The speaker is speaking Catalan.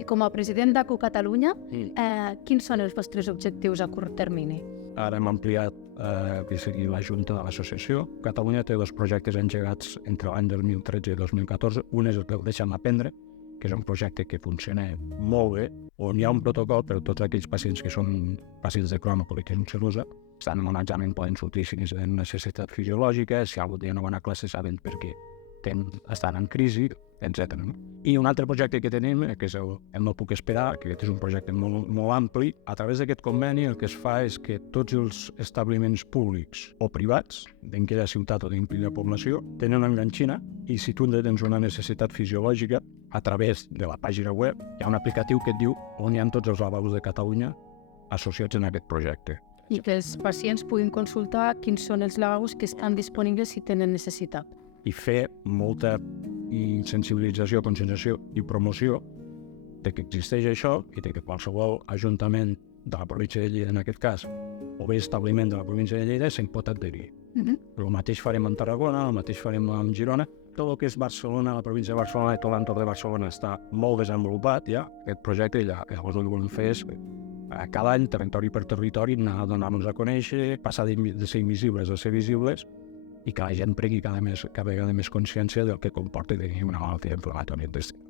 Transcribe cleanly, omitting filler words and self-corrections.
I com a president d'ACU Catalunya, quins són els vostres objectius a curt termini? Ara hem ampliat la Junta de l'Associació. Catalunya té 2 projectes engegats entre l'any 2013 i 2014. Un és el que Deixa'm Aprendre, que és un projecte que funciona molt bé, on hi ha un protocol per a tots aquells pacients que són pacients de Crohn o colitis ulcerosa. Estan en un examen, poden sortir si tenen necessitat fisiològica, si algú dia no van a classe saben per què estan en crisi, etc. I un altre projecte que tenim, que és el No puc esperar, que és un projecte molt ampli. A través d'aquest conveni el que es fa és que tots els establiments públics o privats d'aquella ciutat o d'aquella població tenen una enganxina i si tu tens una necessitat fisiològica, a través de la pàgina web hi ha un aplicatiu que et diu on hi ha tots els lavabos de Catalunya associats en aquest projecte. I que els pacients puguin consultar quins són els lavabos que estan disponibles si tenen necessitat. I fer molta sensibilització, conscienciació i promoció de que existeix això i de que qualsevol ajuntament de la província de Lleida, en aquest cas, o bé establiment de la província de Lleida, se'n pot adherir. El mateix farem en Tarragona, el mateix farem en Girona. Tot el que és Barcelona, la província de Barcelona i tot l'entorn de Barcelona està molt desenvolupat ja, aquest projecte, i llavors el que volem fer és cada any, territori per territori, anar a donar-nos a conèixer, passar de ser invisibles a ser visibles, i que la gent prengui cada vegada més consciència del que comporta tenir una malaltia inflamatòria intestinal.